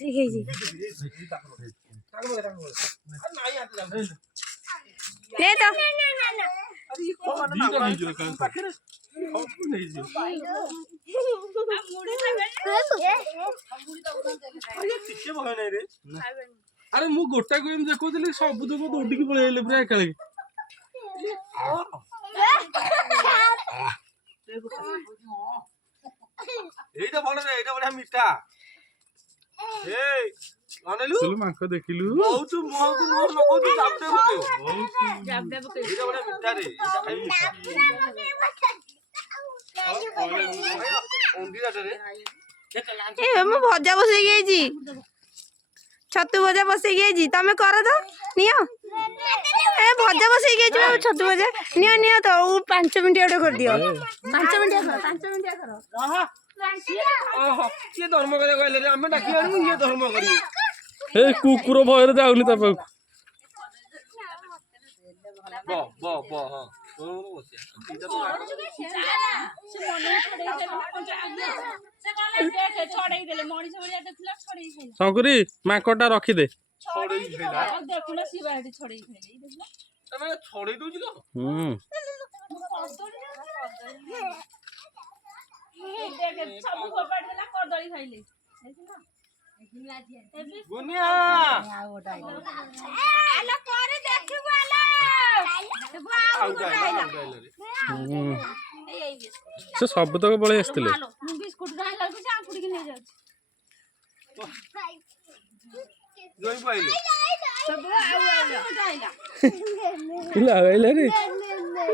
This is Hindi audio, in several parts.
ठीक है जी ले तो अरे मु गोटा को देखुली सब तक दौड़ पलैले पूरा एका এইটা বড় রে এটা বড় মিঠা এই অনেলু চলো মাংস দেখিলু বহুত বহুত মোর লোক তো যাবতে বকে যাবতে বকে এটা বড় মিঠা রে এটা খাই ए मैं भजा बसई गई छतु भजा बसई गई तमे कर तो नियो ए भजा बसई गई छतु भजा नियो नियो तो 5 मिनिट एडे कर दियो 5 मिनिट करो ये धर्म करे कहले रे हमें डाकी आनी ये धर्म करी ए कुकुर भयर जाउनी त पाउ ब हां शंकुरी माकटा रखी दे से सब तक पलि आसते रे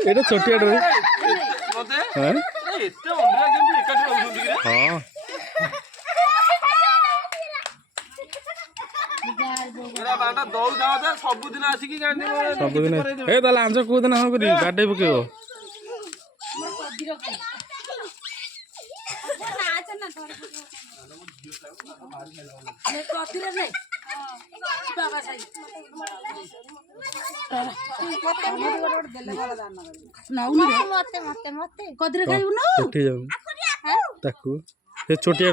एटा छोटिया रे हाँ सबुदिन आसिक सबुदिन ए ताले आंस को दिन हम करी गाडे पकेबो छोटिया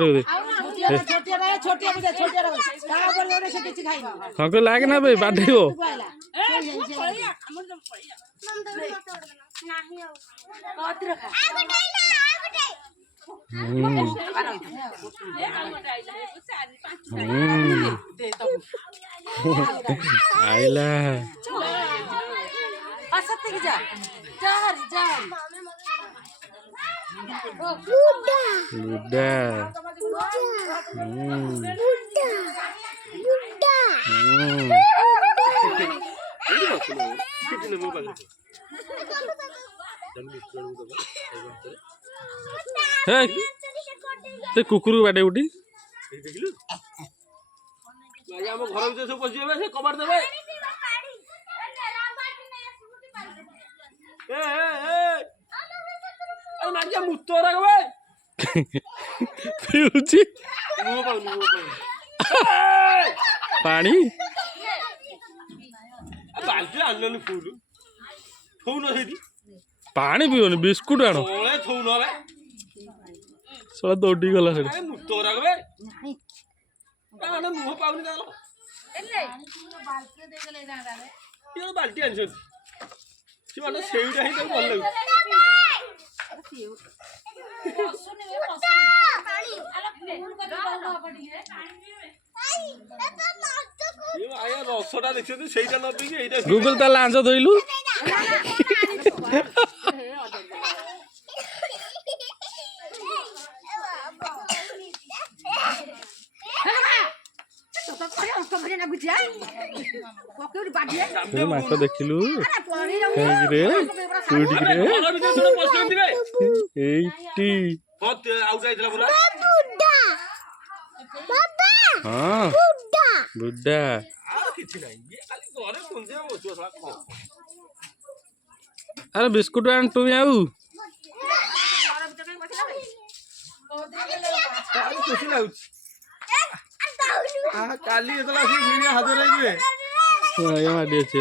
हमको लागे ना भाई बाढ़ हो आइला बुड्ढा ते कुकुर बाटे उठी हम घर भीतर सब पशि से कबाड़ देवे मुत पिउची पानी बाल्टी आनल फुल थौन पानी पिओनी बिस्कुट आनो थौन साला दौड़ी गला से मुत मुह पाऊनी बाल्टी आन से भल लगे रसटा देखते से गूगल ताला आंस धोइलु माको देखिलु रे हाँ बुड्ढा अरे बिस्कुट आन तुम आऊ खुशी लगुच काली हाथ रही माड़ी अच्छे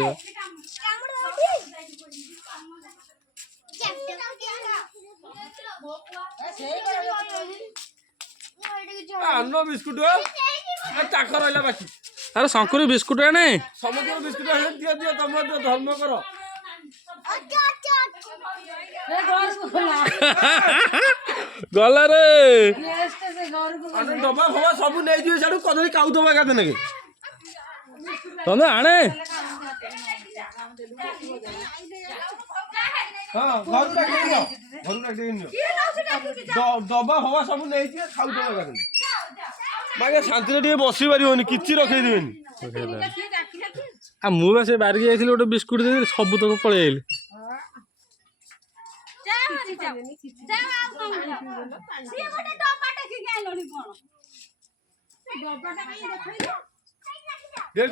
बिस्कुट ଚାଖ ରହିଲା ବାକି ଆରେ ଶଙ୍କୁରି ବିସ୍କୁଟ ଆଣେ ସମସ୍ତଙ୍କ ବିସ୍କୁଟ ହେଲେ ଦିଅ ଦିଅ ତମର ଦିଅ ଧର୍ମ କର ଗଲା ରେ ଡବା ଫବା ସବୁ ନେଇଯିବେ ସେଠୁ କଦଳୀ କାଉଥିବ ଏକାଥରେ ନେକେ ତମେ ଆଣେ ହଁ ଘରୁ ଡାକି ନିଅ ଡବା ଫବା ସବୁ ନେଇଯିବେ ଖାଉଥିବ ଏକାଥରେ ବାଗେ ଶାନ୍ତିରେ ଟିକେ ବସି ପାରିବନି କିଛି ରଖେଇଦେବେନି ଆଉ ମୁଁ ବା ସେ ବାରିକି ଯାଇଥିଲି ଗୋଟେ ବିସ୍କୁଟ ଦେଇଥିଲି ସବୁ ତକ ପଳେଇ ଆଇଲି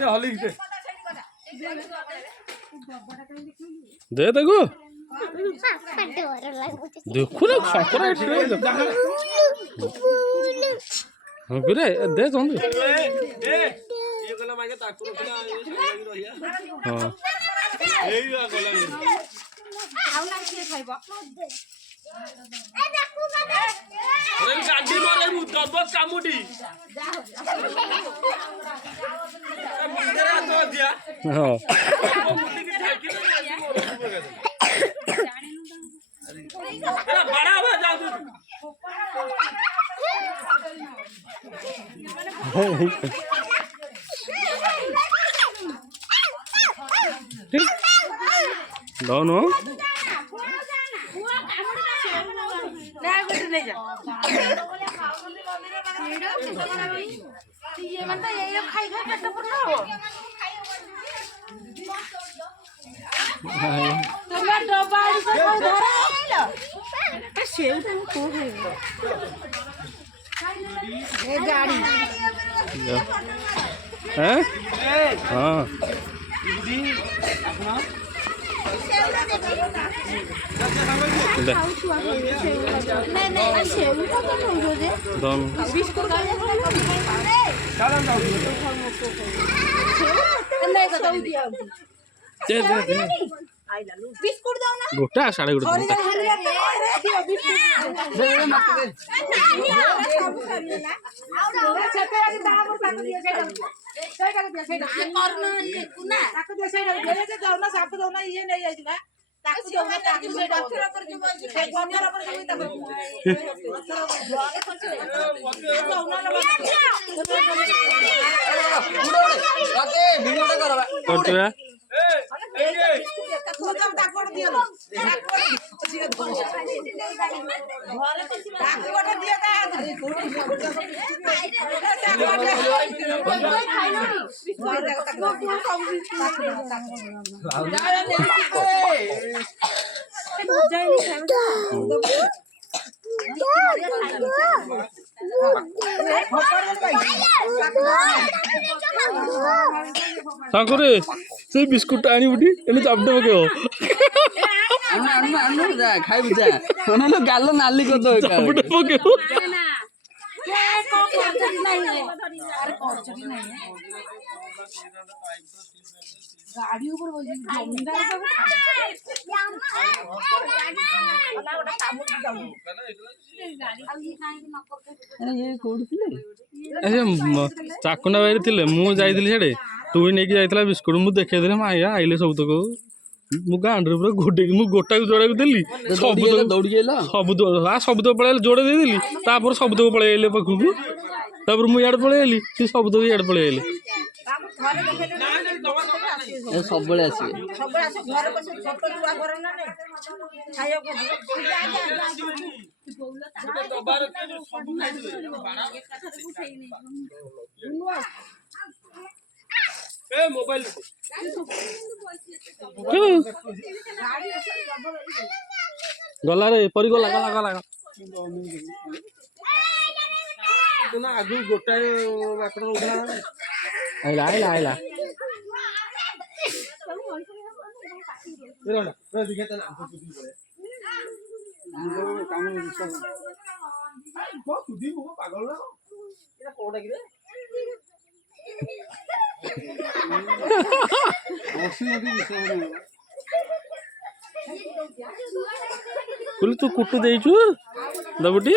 ହଲିକି ଦେ ତାକୁ ଦେଖୁନ ଶଙ୍କର ହଁ କିରେ ଦେ ଚନ୍ଦୁ ହଁ କାମୁଟି ହଁ ଦଉନୁ ହଁ গোটা সাড়ে গোটা ଶଙ୍କରେ ସେ ବିସ୍କୁଟ ଆଣିବୁଟି ଏନେ ଚାପଟେ ପକେଇବ ଖାଇବୁ ଯା ଗାଲ ନାଲି କରିଦବ ଚାପଟେ ପକେଇବ गाड़ी ऊपर जमींदार ଚାକୁଣ୍ଡା ବାଇରେ ଥିଲେ ମୁଁ ଯାଇଥିଲି ସିଆଡେ ଟୁଇ ନେଇକି ଯାଇଥିଲା ବିସ୍କୁଟ ମୁଁ ଦେଖେଇଦେଲି ମାଇଆ ଆଇଲେ ସବୁ ତକ ମୁଁ ଗାଣ୍ଡରେ ପୁରା ଗୋଟେକି ମୁଁ ଗୋଟାକୁ ଯୋଡ଼ାକୁ ଦେଲି ସବୁ ତକ ପଳେଇ ଯୋଡ଼େ ଦେଇଦେଲି ତାପରେ ସବୁ ତକ ପଳେଇ ଆଇଲେ ପାଖକୁ ତାପରେ ମୁଁ ଇଆଡେ ପଳେଇ ଆଇଲି ସେ ସବୁ ତକ ଇଆଡେ ପଳେଇ ଆଇଲେ ସବୁବେଳେ ଆସିବେ मोबाइल गला रे परी गला गला गला ना आगु गोटाए माकड़ उठा आइला आइला आइला रे रे दिखे तना काम विश्वास को तुदी को पागल ना एटा कोडा कि रे कुल तू कुटू देइछु दबुटी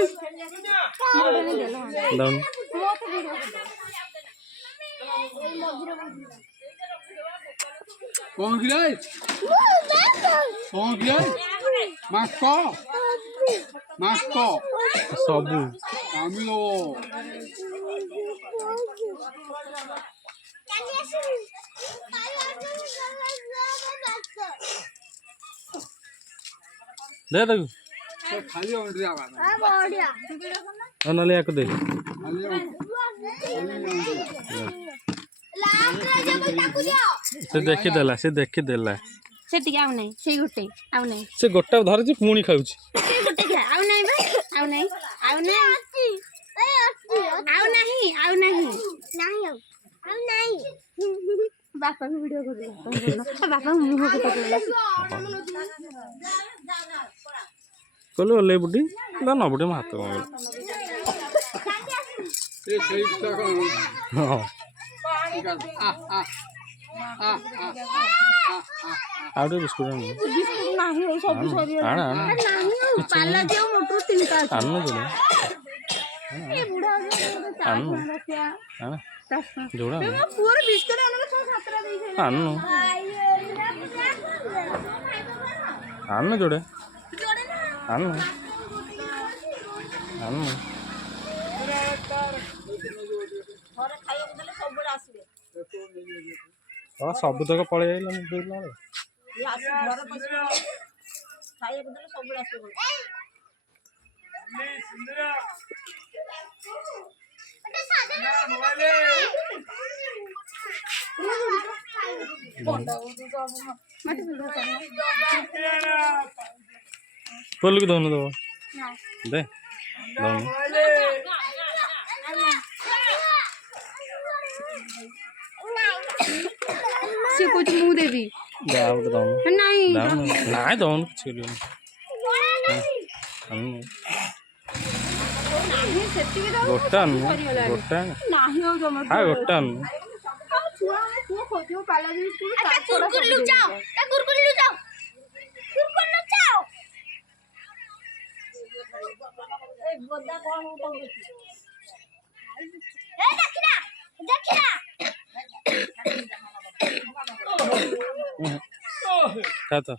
कौन गिरा कौन गिरा मास्को मास्को सबू আমি লো दे देखो खाली ऑर्डर आवा नले याक दे से देखी देला से टिके आउ नहीं से गुटे आउ नहीं से गोटा धरछि पुणी खाउछि से गुटे खा आउ नहीं बे आउ नहीं आउ नहीं आउ नहीं आउ नहीं नहीं आउ नहीं बापा को वीडियो कर बापा मुंह को पकड़ कोलो ले बुडी दा न बुडी हाथ ये सही का हां आउट बिस्कुट नहीं हो सब सरी आना नहीं पाला जे मोटर तीनटा আছে आना जोड़ा ए बुढ़ा आना आना जोड़ा मैं पूरा बिस्कुट आना 6-7 रा देई आना आना जोड़े आना आना घरे खाइए देले सब बड़ आसीबे सब तक पळे आइला मु देला ये आसी घरे पसी खाइए देले सब बड़ आसीबे बोल के दोनों दो दे दोनों से कुछ मुंह देवी दाव के दोनों नहीं दाव ना दोनों चलियो नहीं सेति के दो गोटा नहीं हो जमा हां गोटा छुआ छुआ खोजियो पाला भी स्कूल का कुरकुर लुचाओ ता कुरकुर लुचाओ ए गोदा कोन हो तो ए देखिना था